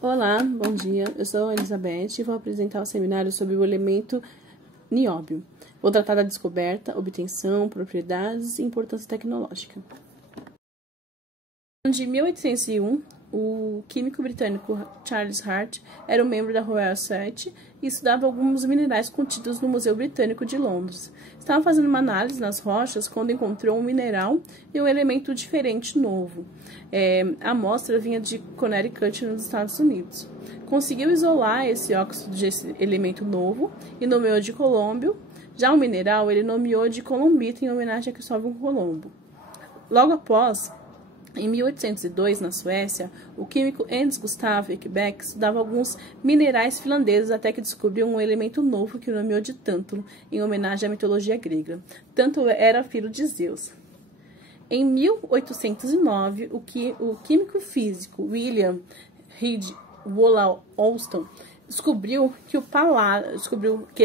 Olá, bom dia. Eu sou a Elizabeth e vou apresentar o seminário sobre o elemento nióbio. Vou tratar da descoberta, obtenção, propriedades e importância tecnológica. De 1801, o químico britânico Charles Hart era um membro da Royal Society e estudava alguns minerais contidos no Museu Britânico de Londres. Estava fazendo uma análise nas rochas quando encontrou um mineral e um elemento diferente novo. A amostra vinha de Connecticut, nos Estados Unidos. Conseguiu isolar esse óxido desse elemento novo e nomeou de colômbio. Já o mineral ele nomeou de colombita em homenagem a Cristóvão Colombo. Logo após, em 1802, na Suécia, o químico Hans Gustav Ekebäck estudava alguns minerais finlandeses até que descobriu um elemento novo que o nomeou de tântalo, em homenagem à mitologia grega. Tântalo era filho de Zeus. Em 1809, o químico físico William Reid Wollaston descobriu que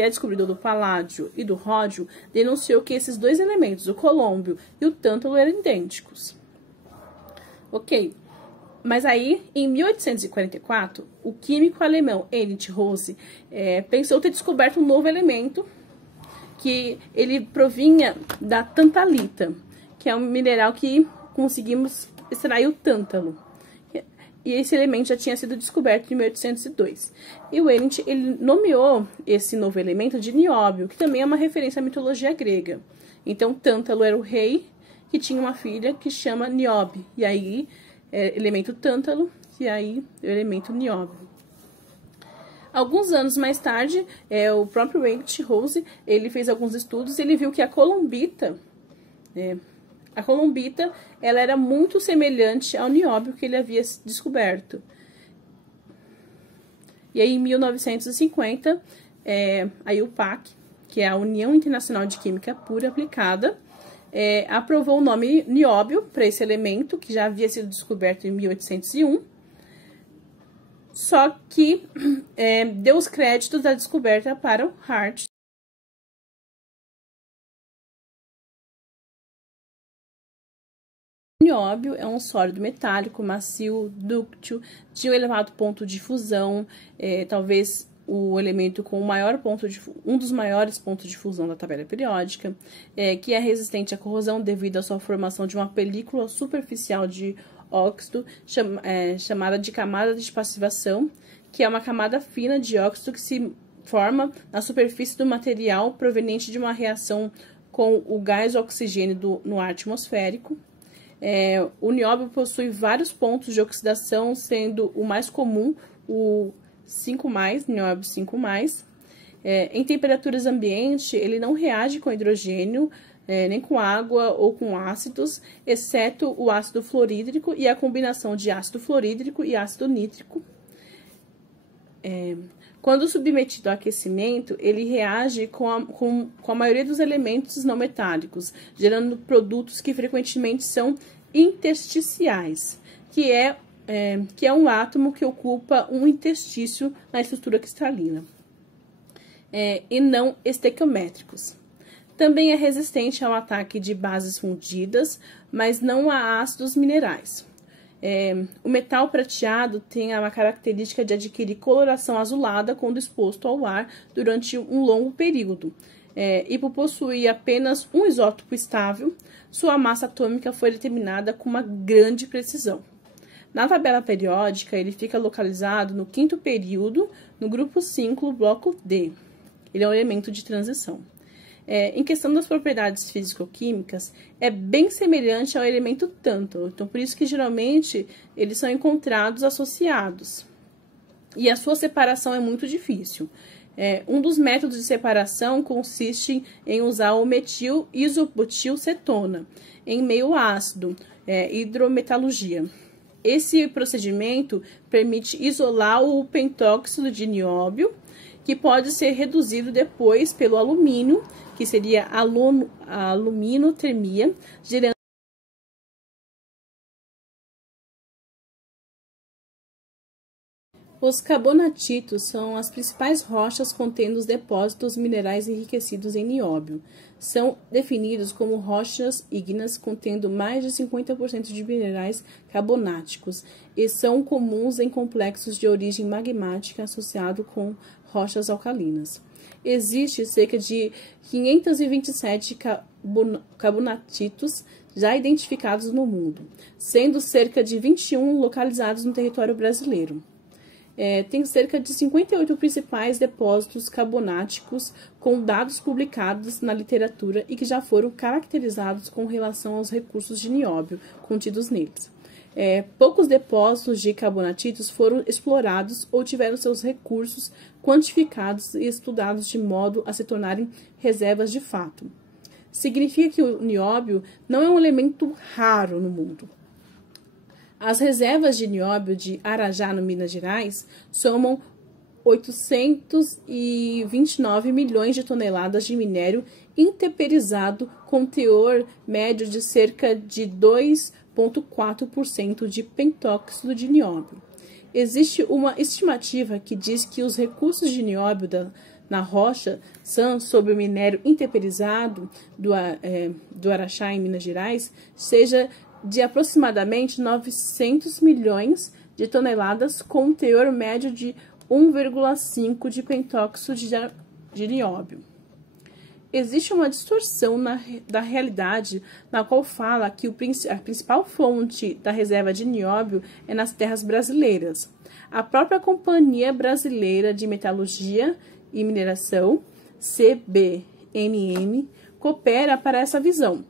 é descobridor do paládio e do ródio, denunciou que esses dois elementos, o colômbio e o tântalo, eram idênticos. Ok, mas aí, em 1844, o químico alemão Heinrich Rose pensou ter descoberto um novo elemento que ele provinha da tantalita, que é um mineral que conseguimos extrair o tântalo. E esse elemento já tinha sido descoberto em 1802. E o Heinrich ele nomeou esse novo elemento de nióbio, que também é uma referência à mitologia grega. Então, Tântalo era o rei que tinha uma filha que chama Niobe, e aí elemento tântalo, e aí o elemento nióbio. Alguns anos mais tarde, o próprio Heinrich Rose, ele fez alguns estudos e ele viu que a colombita, ela era muito semelhante ao nióbio que ele havia descoberto. E aí, em 1950, a IUPAC, que é a União Internacional de Química Pura Aplicada, aprovou o nome nióbio para esse elemento, que já havia sido descoberto em 1801, só que deu os créditos da descoberta para o Hart. O nióbio é um sólido metálico, macio, dúctil, de um elevado ponto de fusão, talvez o elemento com o maior um dos maiores pontos de fusão da tabela periódica, que é resistente à corrosão devido à sua formação de uma película superficial de óxido, chamada de camada de passivação, que é uma camada fina de óxido que se forma na superfície do material proveniente de uma reação com o gás oxigênio no ar atmosférico. O nióbio possui vários pontos de oxidação, sendo o mais comum o 5+, nióbio 5+. Em temperaturas ambiente, ele não reage com hidrogênio, nem com água ou com ácidos, exceto o ácido fluorídrico e a combinação de ácido fluorídrico e ácido nítrico. Quando submetido ao aquecimento, ele reage com a maioria dos elementos não metálicos, gerando produtos que frequentemente são intersticiais, que é um átomo que ocupa um interstício na estrutura cristalina, e não estequiométricos. Também é resistente ao ataque de bases fundidas, mas não a ácidos minerais. O metal prateado tem uma característica de adquirir coloração azulada quando exposto ao ar durante um longo período. E por possuir apenas um isótopo estável, sua massa atômica foi determinada com uma grande precisão. Na tabela periódica, ele fica localizado no 5º período, no grupo 5, bloco D. Ele é um elemento de transição. Em questão das propriedades físico-químicas, é bem semelhante ao elemento tântalo. Então, por isso que, geralmente, eles são encontrados associados. E a sua separação é muito difícil. Um dos métodos de separação consiste em usar o metil-isobutilcetona em meio ácido, hidrometalurgia. Esse procedimento permite isolar o pentóxido de nióbio, que pode ser reduzido depois pelo alumínio, que seria a aluminotermia, gerando Os carbonatitos são as principais rochas contendo os depósitos minerais enriquecidos em nióbio. São definidos como rochas ígneas contendo mais de 50% de minerais carbonáticos e são comuns em complexos de origem magmática associado com rochas alcalinas. Existe cerca de 527 carbonatitos já identificados no mundo, sendo cerca de 21 localizados no território brasileiro. Tem cerca de 58 principais depósitos carbonáticos com dados publicados na literatura e que já foram caracterizados com relação aos recursos de nióbio contidos neles. Poucos depósitos de carbonatitos foram explorados ou tiveram seus recursos quantificados e estudados de modo a se tornarem reservas de fato. Significa que o nióbio não é um elemento raro no mundo. As reservas de nióbio de Arajá, no Minas Gerais, somam 829 milhões de toneladas de minério intemperizado com teor médio de cerca de 2,4% de pentóxido de nióbio. Existe uma estimativa que diz que os recursos de nióbio na rocha são sobre o minério intemperizado do Araxá, em Minas Gerais, seja de aproximadamente 900 milhões de toneladas com um teor médio de 1,5 de pentóxido de nióbio. Existe uma distorção da realidade na qual fala que a principal fonte da reserva de nióbio é nas terras brasileiras. A própria Companhia Brasileira de Metalurgia e Mineração, CBMM, coopera para essa visão.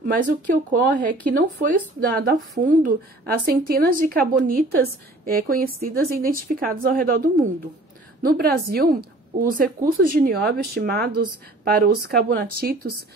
Mas o que ocorre é que não foi estudado a fundo as centenas de carbonitas conhecidas e identificadas ao redor do mundo. No Brasil, os recursos de nióbio estimados para os carbonatitos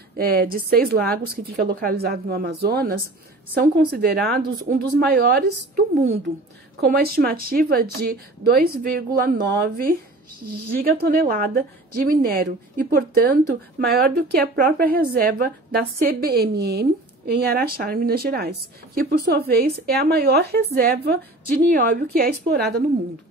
de Seis Lagos, que fica localizado no Amazonas, são considerados um dos maiores do mundo, com uma estimativa de 2,9 gigatonelada de minério e, portanto, maior do que a própria reserva da CBMM em Araxá, em Minas Gerais, que, por sua vez, é a maior reserva de nióbio que é explorada no mundo.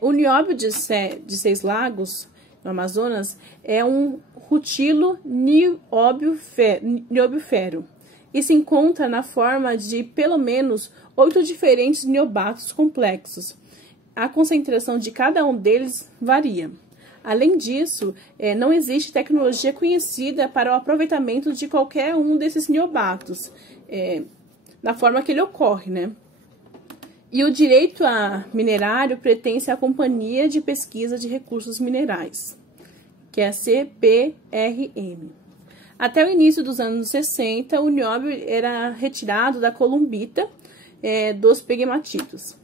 O nióbio de Seis Lagos, no Amazonas, é um rutilo nióbio-ferro e se encontra na forma de, pelo menos, 8 diferentes nióbatos complexos. A concentração de cada um deles varia. Além disso, não existe tecnologia conhecida para o aproveitamento de qualquer um desses nióbatos, da forma que ele ocorre, né? E o direito a minerário pertence à Companhia de Pesquisa de Recursos Minerais, que é a CPRM. Até o início dos anos 60, o nióbio era retirado da columbita dos pegmatitos.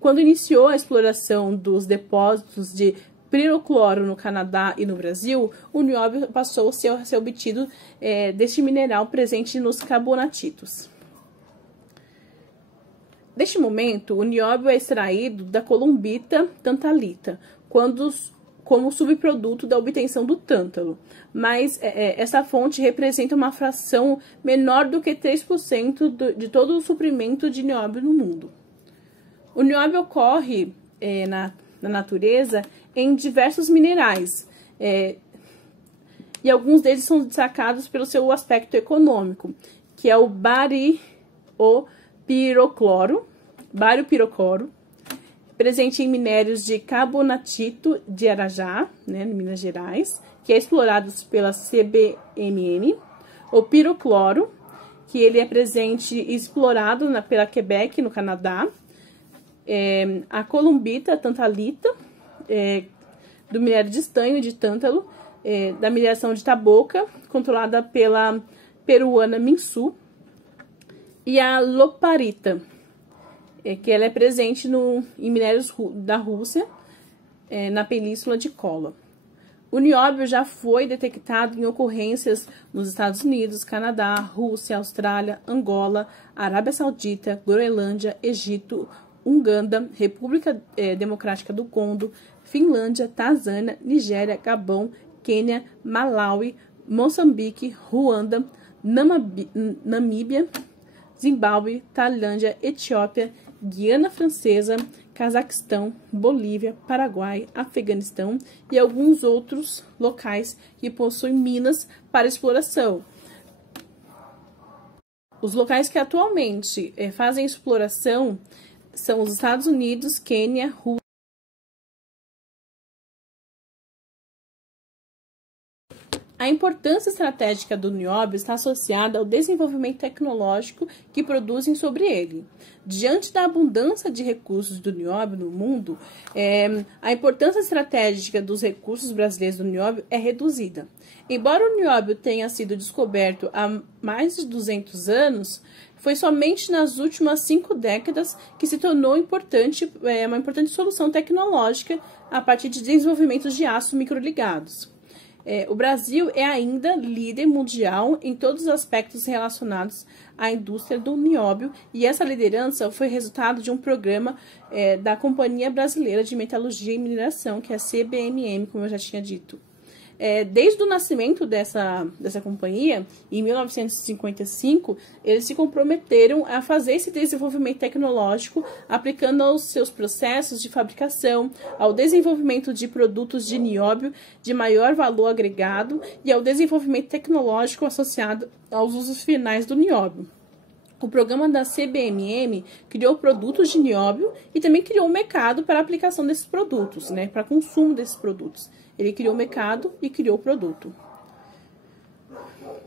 Quando iniciou a exploração dos depósitos de pirocloro no Canadá e no Brasil, o nióbio passou a ser obtido deste mineral presente nos carbonatitos. Neste momento, o nióbio é extraído da columbita tantalita, como subproduto da obtenção do tântalo, mas essa fonte representa uma fração menor do que 3% de todo o suprimento de nióbio no mundo. O nióbio ocorre na natureza em diversos minerais, e alguns deles são destacados pelo seu aspecto econômico, que é o bário-pirocloro, presente em minérios de carbonatito de Arajá, né, em Minas Gerais, que é explorado pela CBMM, o pirocloro, que ele é presente e explorado pela Quebec, no Canadá, a columbita tantalita, do minério de estanho e de tântalo, da mineração de Taboca, controlada pela peruana Minsu, e a loparita, que ela é presente em minérios da Rússia, na península de Kola. O nióbio já foi detectado em ocorrências nos Estados Unidos, Canadá, Rússia, Austrália, Angola, Arábia Saudita, Groenlândia, Egito, Uganda, República Democrática do Congo, Finlândia, Tanzânia, Nigéria, Gabão, Quênia, Malawi, Moçambique, Ruanda, Namíbia, Zimbábue, Tailândia, Etiópia, Guiana Francesa, Cazaquistão, Bolívia, Paraguai, Afeganistão e alguns outros locais que possuem minas para exploração. Os locais que atualmente fazem exploração são os Estados Unidos, Quênia, Rússia. A importância estratégica do nióbio está associada ao desenvolvimento tecnológico que produzem sobre ele. Diante da abundância de recursos do nióbio no mundo, a importância estratégica dos recursos brasileiros do nióbio é reduzida. Embora o nióbio tenha sido descoberto há mais de 200 anos, foi somente nas últimas 5 décadas que se tornou uma importante solução tecnológica a partir de desenvolvimentos de aço microligados. O Brasil é ainda líder mundial em todos os aspectos relacionados à indústria do nióbio, e essa liderança foi resultado de um programa da Companhia Brasileira de Metalurgia e Mineração, que é a CBMM, como eu já tinha dito. Desde o nascimento dessa companhia, em 1955, eles se comprometeram a fazer esse desenvolvimento tecnológico, aplicando aos seus processos de fabricação, ao desenvolvimento de produtos de nióbio de maior valor agregado e ao desenvolvimento tecnológico associado aos usos finais do nióbio. O programa da CBMM criou produtos de nióbio e também criou um mercado para a aplicação desses produtos, para consumo desses produtos. Ele criou o mercado e criou o produto.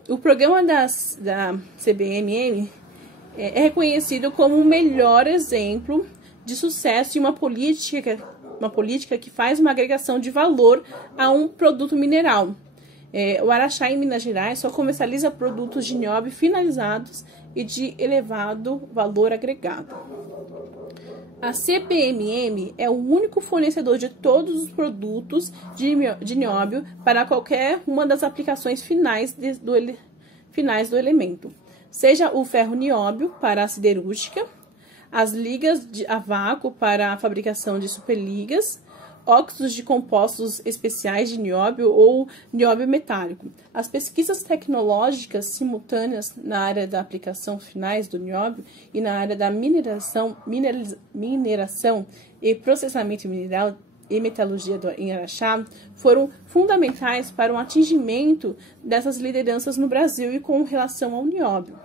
O programa da CBMM é reconhecido como o melhor exemplo de sucesso em uma política que faz uma agregação de valor a um produto mineral. O Araxá, em Minas Gerais, só comercializa produtos de nióbio finalizados e de elevado valor agregado. A CBMM é o único fornecedor de todos os produtos de nióbio para qualquer uma das aplicações finais do elemento, seja o ferro nióbio para a siderúrgica, as ligas a vácuo para a fabricação de superligas, óxidos de compostos especiais de nióbio ou nióbio metálico. As pesquisas tecnológicas simultâneas na área da aplicação finais do nióbio e na área da mineração e processamento mineral e metalurgia em Araxá foram fundamentais para o atingimento dessas lideranças no Brasil e com relação ao nióbio.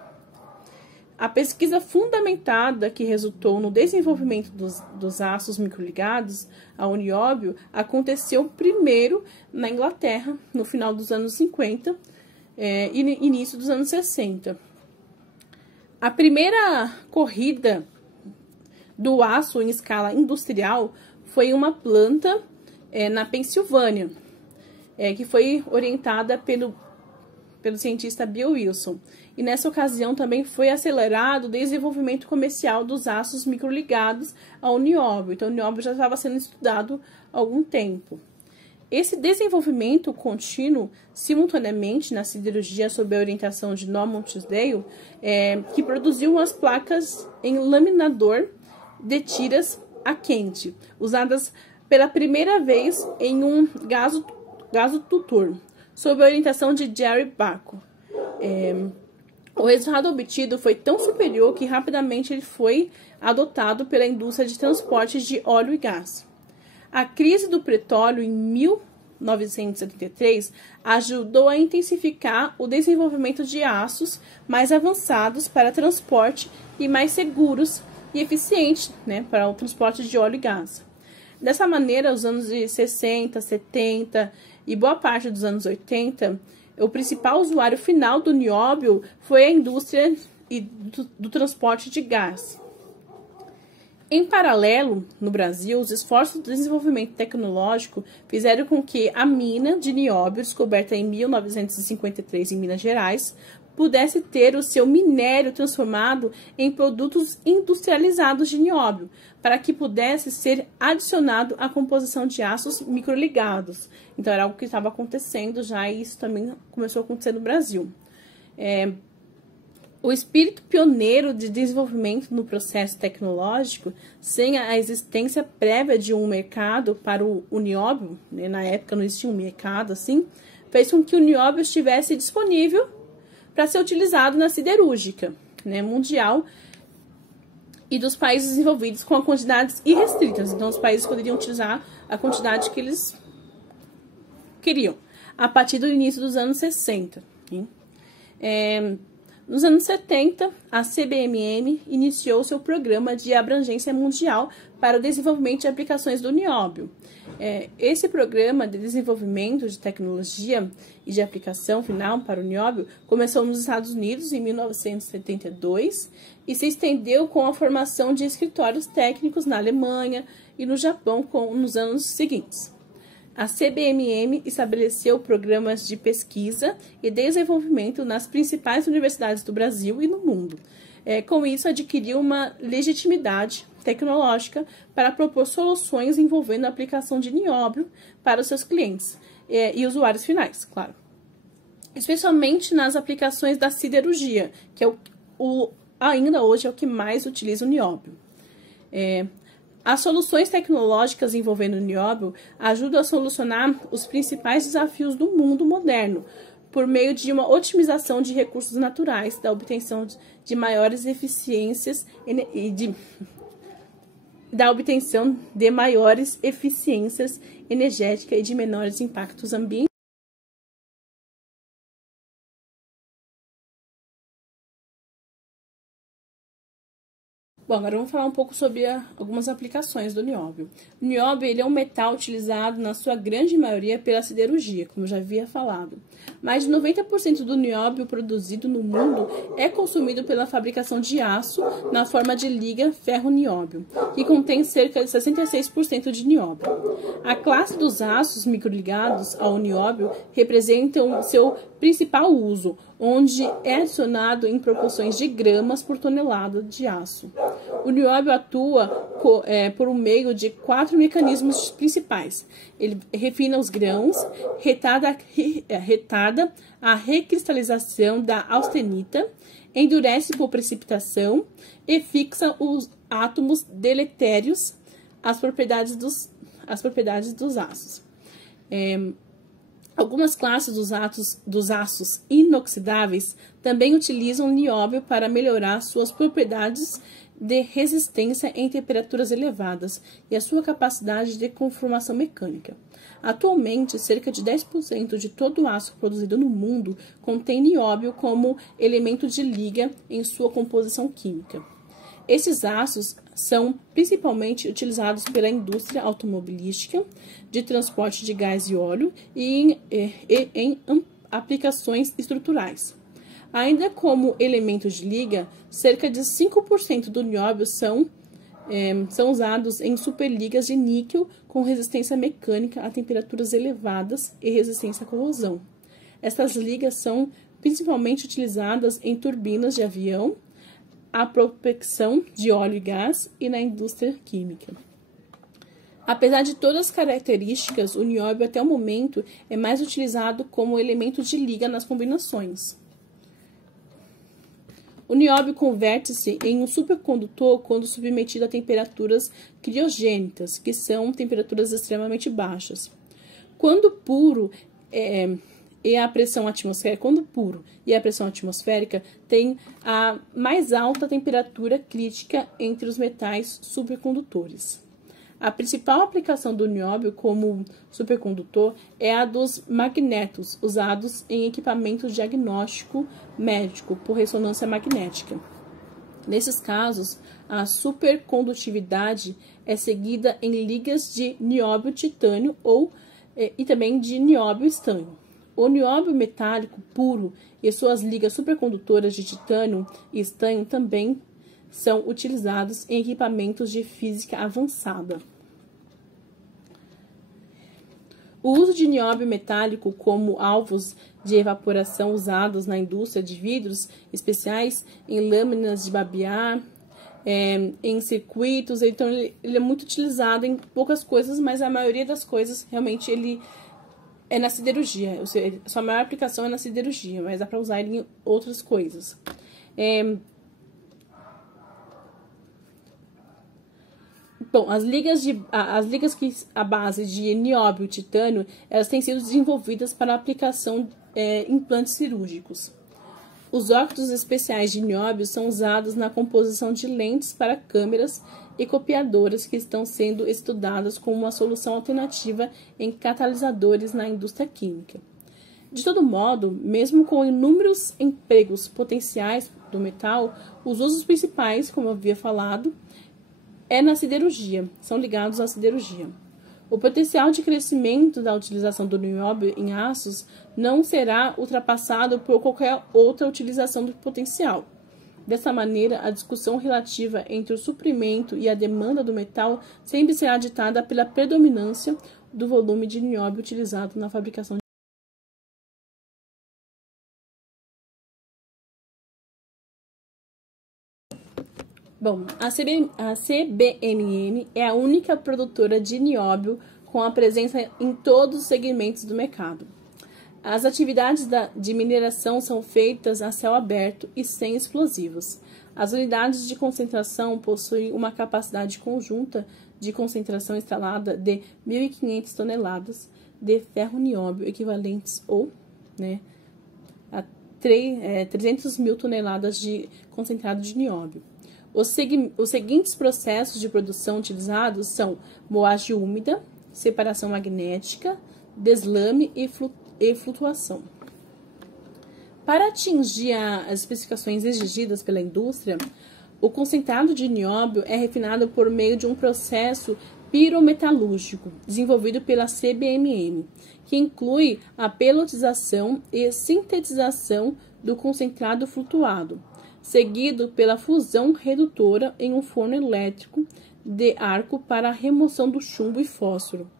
A pesquisa fundamentada que resultou no desenvolvimento dos aços microligados ao nióbio aconteceu primeiro na Inglaterra, no final dos anos 50 e início dos anos 60. A primeira corrida do aço em escala industrial foi uma planta na Pensilvânia, que foi orientada pelo cientista Bill Wilson. E nessa ocasião também foi acelerado o desenvolvimento comercial dos aços microligados ao nióbio. Então, o nióbio já estava sendo estudado há algum tempo. Esse desenvolvimento contínuo, simultaneamente na siderurgia sob a orientação de Norman Tisdale, que produziu umas placas em laminador de tiras a quente, usadas pela primeira vez em um gasotutor, sob a orientação de Jerry Bacco. O resultado obtido foi tão superior que rapidamente ele foi adotado pela indústria de transporte de óleo e gás. A crise do petróleo em 1973 ajudou a intensificar o desenvolvimento de aços mais avançados para transporte e mais seguros e eficientes, para o transporte de óleo e gás. Dessa maneira, os anos de 60, 70 e boa parte dos anos 80, o principal usuário final do nióbio foi a indústria do transporte de gás. Em paralelo, no Brasil, os esforços de desenvolvimento tecnológico fizeram com que a mina de nióbio, descoberta em 1953 em Minas Gerais, pudesse ter o seu minério transformado em produtos industrializados de nióbio, para que pudesse ser adicionado à composição de aços microligados. Então, era algo que estava acontecendo já, e isso também começou a acontecer no Brasil. O espírito pioneiro de desenvolvimento no processo tecnológico, sem a existência prévia de um mercado para o nióbio, na época não existia um mercado assim, fez com que o nióbio estivesse disponível para ser utilizado na siderúrgica, né, mundial e dos países desenvolvidos com quantidades irrestritas. Então, os países poderiam utilizar a quantidade que eles queriam, a partir do início dos anos 60. Nos anos 70, a CBMM iniciou seu programa de abrangência mundial para o desenvolvimento de aplicações do nióbio. Esse programa de desenvolvimento de tecnologia e de aplicação final para o nióbio começou nos Estados Unidos em 1972 e se estendeu com a formação de escritórios técnicos na Alemanha e no Japão nos anos seguintes. A CBMM estabeleceu programas de pesquisa e desenvolvimento nas principais universidades do Brasil e no mundo. Com isso, adquiriu uma legitimidade tecnológica para propor soluções envolvendo a aplicação de nióbio para os seus clientes e usuários finais, claro. Especialmente nas aplicações da siderurgia, que é ainda hoje é o que mais utiliza o nióbio. As soluções tecnológicas envolvendo o nióbio ajudam a solucionar os principais desafios do mundo moderno, por meio de uma otimização de recursos naturais, da obtenção de maiores eficiências energéticas e de menores impactos ambientais. Bom, agora vamos falar um pouco sobre algumas aplicações do nióbio. O nióbio ele é um metal utilizado, na sua grande maioria, pela siderurgia, como eu já havia falado. Mais de 90% do nióbio produzido no mundo é consumido pela fabricação de aço na forma de liga ferro-nióbio, que contém cerca de 66% de nióbio. A classe dos aços microligados ao nióbio representam seu principal uso, onde é adicionado em proporções de gramas por tonelada de aço. O nióbio atua por meio de 4 mecanismos principais. Ele refina os grãos, retarda a recristalização da austenita, endurece por precipitação e fixa os átomos deletérios às propriedades dos aços. Algumas classes dos aços inoxidáveis também utilizam nióbio para melhorar suas propriedades de resistência em temperaturas elevadas e a sua capacidade de conformação mecânica. Atualmente, cerca de 10% de todo o aço produzido no mundo contém nióbio como elemento de liga em sua composição química. Esses aços são principalmente utilizados pela indústria automobilística, de transporte de gás e óleo e em aplicações estruturais. Ainda como elementos de liga, cerca de 5% do nióbio são usados em superligas de níquel com resistência mecânica a temperaturas elevadas e resistência à corrosão. Estas ligas são principalmente utilizadas em turbinas de avião, a propulsão de óleo e gás e na indústria química. Apesar de todas as características, o nióbio até o momento é mais utilizado como elemento de liga nas combinações. O nióbio converte-se em um supercondutor quando submetido a temperaturas criogênicas, que são temperaturas extremamente baixas. Quando puro e a pressão atmosférica tem a mais alta temperatura crítica entre os metais supercondutores. A principal aplicação do nióbio como supercondutor é a dos magnetos usados em equipamentos de diagnóstico médico por ressonância magnética. Nesses casos, a supercondutividade é seguida em ligas de nióbio-titânio e também de nióbio-estânio. O nióbio metálico puro e suas ligas supercondutoras de titânio e estânio também são utilizados em equipamentos de física avançada. O uso de nióbio metálico como alvos de evaporação usados na indústria de vidros especiais, em lâminas de barbear, em circuitos, então ele é muito utilizado em poucas coisas, mas a maioria das coisas realmente ele é na siderurgia. Sua maior aplicação é na siderurgia, mas dá para usar ele em outras coisas. Bom, as ligas que a base de nióbio e titânio, elas têm sido desenvolvidas para aplicação em implantes cirúrgicos. Os óxidos especiais de nióbio são usados na composição de lentes para câmeras e copiadoras que estão sendo estudadas como uma solução alternativa em catalisadores na indústria química. De todo modo, mesmo com inúmeros empregos potenciais do metal, os usos principais, como eu havia falado, é na siderurgia, são ligados à siderurgia. O potencial de crescimento da utilização do nióbio em aços não será ultrapassado por qualquer outra utilização do potencial. Dessa maneira, a discussão relativa entre o suprimento e a demanda do metal sempre será ditada pela predominância do volume de nióbio utilizado na fabricação de. Bom, a CBMM é a única produtora de nióbio com a presença em todos os segmentos do mercado. As atividades de mineração são feitas a céu aberto e sem explosivos. As unidades de concentração possuem uma capacidade conjunta de concentração instalada de 1.500 toneladas de ferro-nióbio equivalentes a 300 mil toneladas de concentrado de nióbio. Os seguintes processos de produção utilizados são moagem úmida, separação magnética, deslame e flutuação. Para atingir as especificações exigidas pela indústria, o concentrado de nióbio é refinado por meio de um processo pirometalúrgico desenvolvido pela CBMM, que inclui a pelotização e sintetização do concentrado flutuado, seguido pela fusão redutora em um forno elétrico de arco para a remoção do chumbo e fósforo.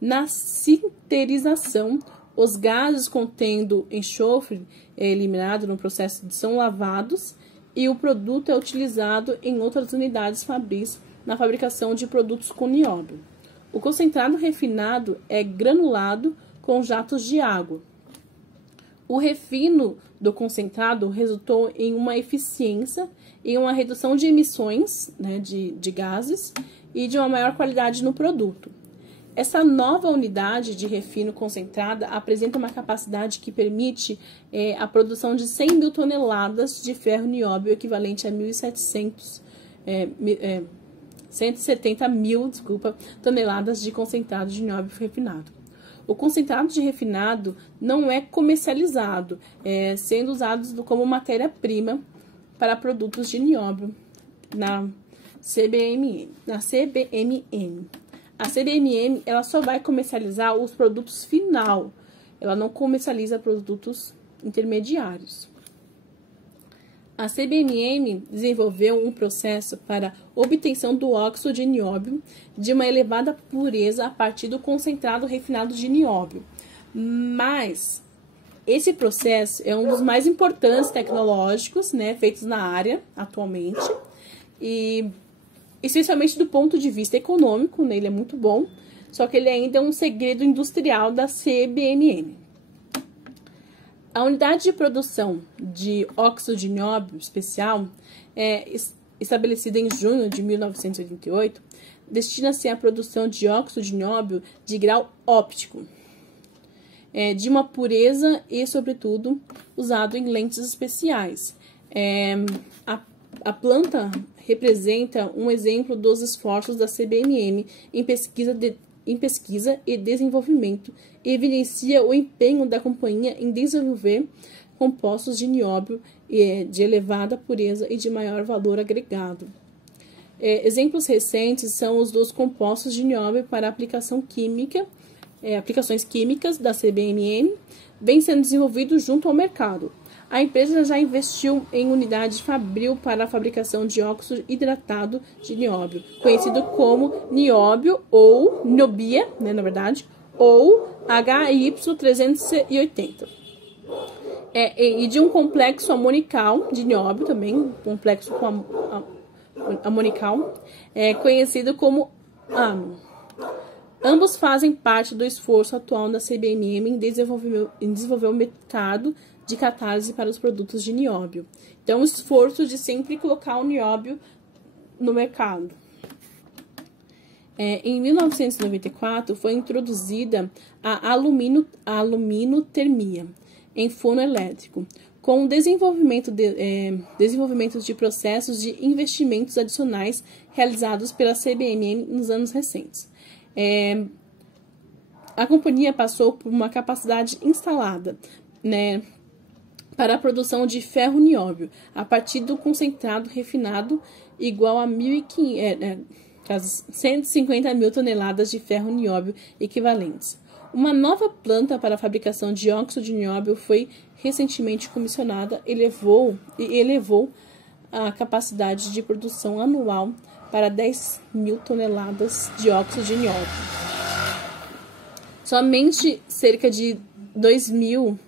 Na sinterização, os gases contendo enxofre eliminado no processo são lavados e o produto é utilizado em outras unidades fabris na fabricação de produtos com nióbio. O concentrado refinado é granulado com jatos de água. O refino do concentrado resultou em uma eficiência e uma redução de emissões de gases e de uma maior qualidade no produto. Essa nova unidade de refino concentrada apresenta uma capacidade que permite a produção de 100 mil toneladas de ferro-nióbio, equivalente a 170 mil toneladas de concentrado de nióbio refinado. O concentrado de refinado não é comercializado, sendo usado como matéria-prima para produtos de nióbio na CBMM. A CBMM ela só vai comercializar os produtos final, ela não comercializa produtos intermediários. A CBMM desenvolveu um processo para obtenção do óxido de nióbio de uma elevada pureza a partir do concentrado refinado de nióbio. Mas esse processo é um dos mais importantes tecnológicos, feitos na área atualmente, e especialmente do ponto de vista econômico, ele é muito bom, só que ele ainda é um segredo industrial da CBMM. A unidade de produção de óxido de nióbio especial, estabelecida em junho de 1988, destina-se à produção de óxido de nióbio de grau óptico, de uma pureza e, sobretudo, usado em lentes especiais. A planta representa um exemplo dos esforços da CBMM em pesquisa e desenvolvimento e evidencia o empenho da companhia em desenvolver compostos de nióbio de elevada pureza e de maior valor agregado. Exemplos recentes são os dos compostos de nióbio para aplicações químicas da CBMM, vem sendo desenvolvido junto ao mercado. A empresa já investiu em unidade fabril para a fabricação de óxido hidratado de nióbio, conhecido como nióbio ou niobia, na verdade, ou HY380. E de um complexo amonical de nióbio também, um complexo com amonical, conhecido como AMO. Ambos fazem parte do esforço atual da CBMM em desenvolver o mercado de catálise para os produtos de nióbio. Então, o esforço de sempre colocar o nióbio no mercado. Em 1994, foi introduzida a aluminotermia em forno elétrico, com o desenvolvimento de processos de investimentos adicionais realizados pela CBMM nos anos recentes. A companhia passou por uma capacidade instalada, né, para a produção de ferro nióbio, a partir do concentrado refinado igual a 150 mil toneladas de ferro nióbio equivalentes. Uma nova planta para a fabricação de óxido de nióbio foi recentemente comissionada e elevou a capacidade de produção anual para 10 mil toneladas de óxido de nióbio. Somente cerca de 2 mil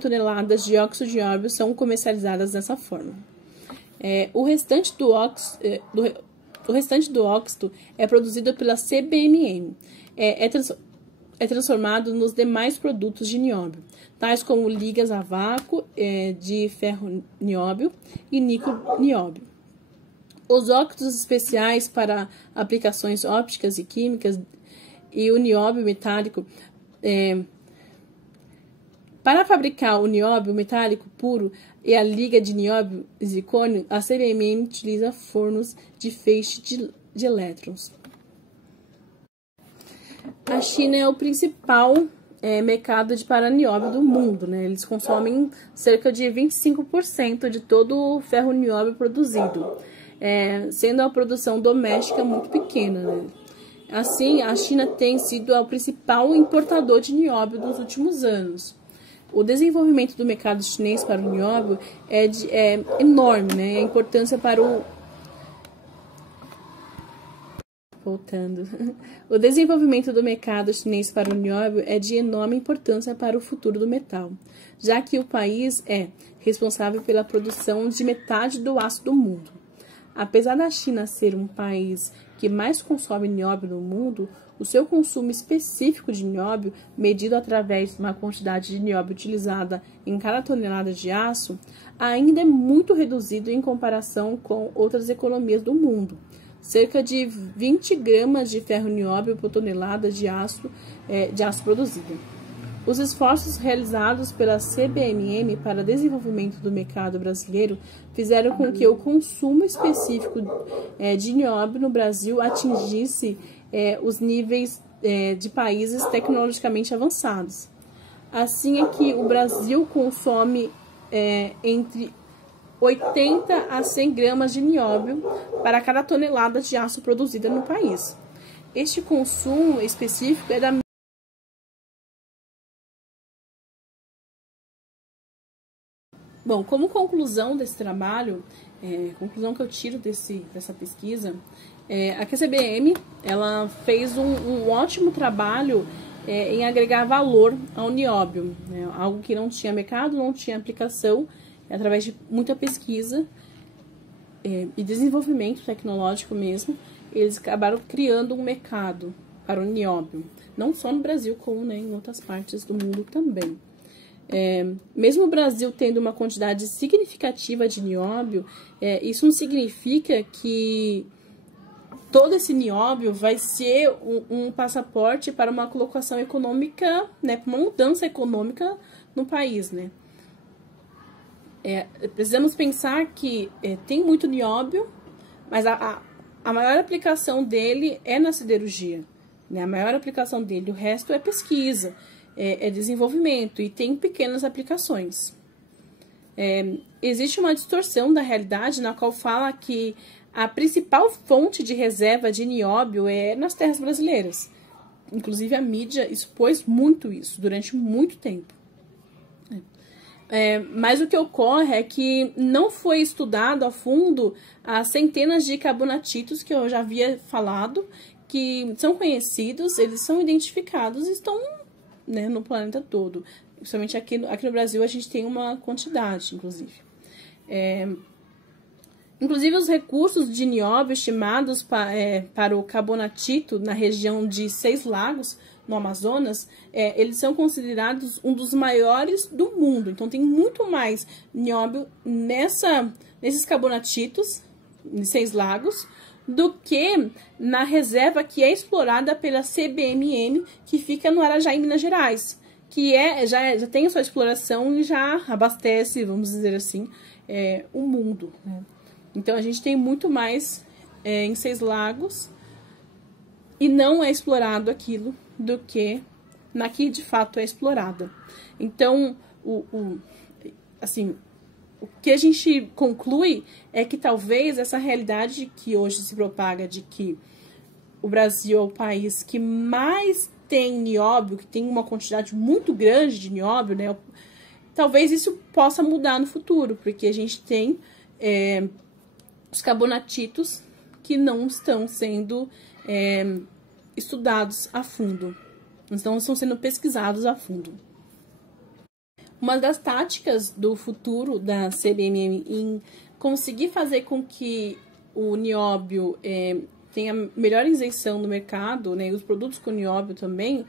toneladas de óxido de nióbio são comercializadas dessa forma. O restante do óxido é produzido pela CBMM. É transformado nos demais produtos de nióbio, tais como ligas a vácuo de ferro nióbio e níquel nióbio. Os óxidos especiais para aplicações ópticas e químicas e o nióbio metálico. Para fabricar o nióbio metálico puro e a liga de nióbio zircônio, a CBMM utiliza fornos de feixe de elétrons. A China é o principal mercado para nióbio do mundo, né? Eles consomem cerca de 25% de todo o ferro nióbio produzido, sendo a produção doméstica muito pequena, né? Assim, a China tem sido o principal importador de nióbio dos últimos anos. O desenvolvimento do mercado chinês para o nióbio é enorme, né? A importância para O desenvolvimento do mercado chinês para o nióbio é de enorme importância para o futuro do metal, já que o país é responsável pela produção de metade do aço do mundo. Apesar da China ser um país que mais consome nióbio no mundo, o seu consumo específico de nióbio, medido através de uma quantidade de nióbio utilizada em cada tonelada de aço, ainda é muito reduzido em comparação com outras economias do mundo. Cerca de 20 gramas de ferro nióbio por tonelada de aço produzido. Os esforços realizados pela CBMM para desenvolvimento do mercado brasileiro fizeram com que o consumo específico de nióbio no Brasil atingisse os níveis de países tecnologicamente avançados. Assim é que o Brasil consome entre 80 a 100 gramas de nióbio para cada tonelada de aço produzida no país. Este consumo específico é da Bom, como conclusão desse trabalho, conclusão que eu tiro dessa pesquisa, a CBM ela fez um ótimo trabalho em agregar valor ao nióbio, né? Algo que não tinha mercado, não tinha aplicação, através de muita pesquisa e desenvolvimento tecnológico mesmo, eles acabaram criando um mercado para o nióbio, não só no Brasil, como, né, em outras partes do mundo também. Mesmo o Brasil tendo uma quantidade significativa de nióbio, isso não significa que todo esse nióbio vai ser um passaporte para uma colocação econômica, né, para uma mudança econômica no país, né? Precisamos pensar que tem muito nióbio, mas a maior aplicação dele é na siderurgia, né? A maior aplicação dele, o resto é pesquisa, é desenvolvimento e tem pequenas aplicações. Existe uma distorção da realidade na qual fala que a principal fonte de reserva de nióbio é nas terras brasileiras. Inclusive a mídia expôs muito isso durante muito tempo. Mas o que ocorre é que não foi estudado a fundo as centenas de carbonatitos que eu já havia falado, que são conhecidos, eles são identificados e estão, né, no planeta todo. Principalmente aqui no Brasil a gente tem uma quantidade, inclusive. Inclusive os recursos de nióbio estimados para o carbonatito na região de Seis Lagos, no Amazonas, eles são considerados um dos maiores do mundo. Então, tem muito mais nióbio nesses carbonatitos, em Seis Lagos, do que na reserva que é explorada pela CBMM, que fica no Arajá, em Minas Gerais. que já tem a sua exploração e já abastece, vamos dizer assim, o mundo, né? Então, a gente tem muito mais em Seis Lagos e não é explorado aquilo do que na que de fato é explorada. Então, assim, o que a gente conclui é que talvez essa realidade que hoje se propaga de que o Brasil é o país que mais tem nióbio, que tem uma quantidade muito grande de nióbio, né? Talvez isso possa mudar no futuro, porque a gente tem os carbonatitos que não estão sendo estudados a fundo, não estão sendo pesquisados a fundo. Uma das táticas do futuro da CBMM em conseguir fazer com que o nióbio tenha melhor isenção no mercado, né, e os produtos com nióbio também,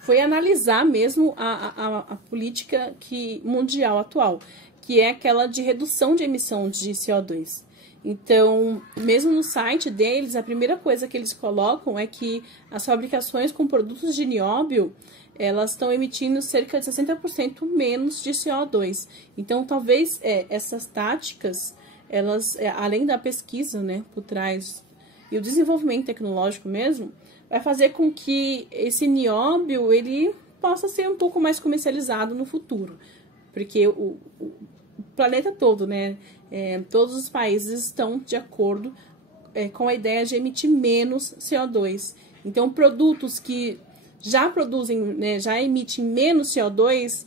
foi analisar mesmo a política mundial atual, que é aquela de redução de emissão de CO2. Então, mesmo no site deles, a primeira coisa que eles colocam é que as fabricações com produtos de nióbio, elas estão emitindo cerca de 60% menos de CO2. Então, talvez essas táticas, elas, além da pesquisa, né, por trás, e o desenvolvimento tecnológico mesmo, vai fazer com que esse nióbio, ele possa ser um pouco mais comercializado no futuro. Porque o planeta todo, né, todos os países estão de acordo com a ideia de emitir menos CO2. Então, produtos que já produzem, né, já emitem menos CO2,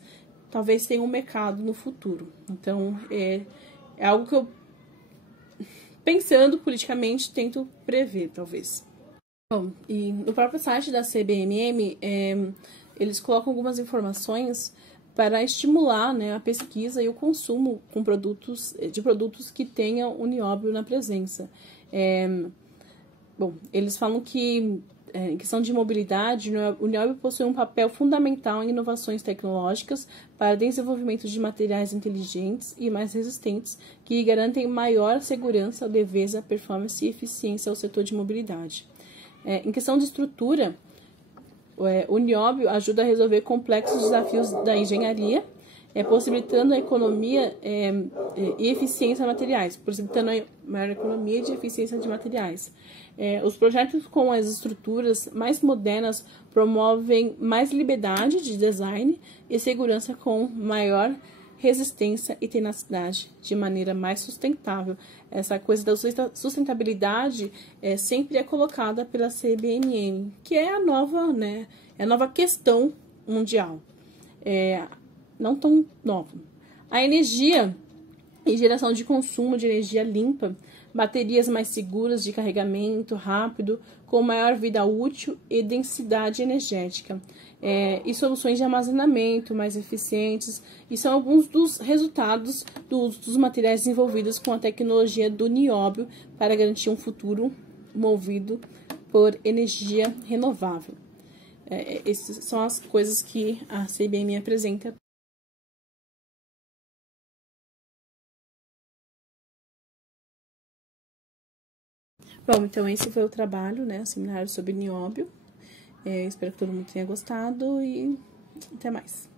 talvez tenham um mercado no futuro. Então, é algo que eu, pensando politicamente, tento prever, talvez. Bom, e no próprio site da CBMM, eles colocam algumas informações para estimular, né, a pesquisa e o consumo de produtos que tenham o nióbio na presença. Bom, eles falam que, em questão de mobilidade, o nióbio possui um papel fundamental em inovações tecnológicas para desenvolvimento de materiais inteligentes e mais resistentes que garantem maior segurança, leveza, performance e eficiência ao setor de mobilidade. Em questão de estrutura, o nióbio ajuda a resolver complexos desafios da engenharia, possibilitando a economia e eficiência materiais, possibilitando a maior economia de eficiência de materiais. Os projetos com as estruturas mais modernas promovem mais liberdade de design e segurança com maior resistência e tenacidade de maneira mais sustentável. Essa coisa da sustentabilidade sempre é colocada pela CBMM, que é a nova, né, a nova questão mundial. Não tão nova. A energia e geração de consumo de energia limpa, baterias mais seguras de carregamento rápido, com maior vida útil e densidade energética, e soluções de armazenamento mais eficientes, e são alguns dos resultados do uso dos materiais desenvolvidos com a tecnologia do nióbio para garantir um futuro movido por energia renovável. Essas são as coisas que a CBM apresenta. Bom, então esse foi o trabalho, né, o seminário sobre nióbio. Espero que todo mundo tenha gostado e até mais.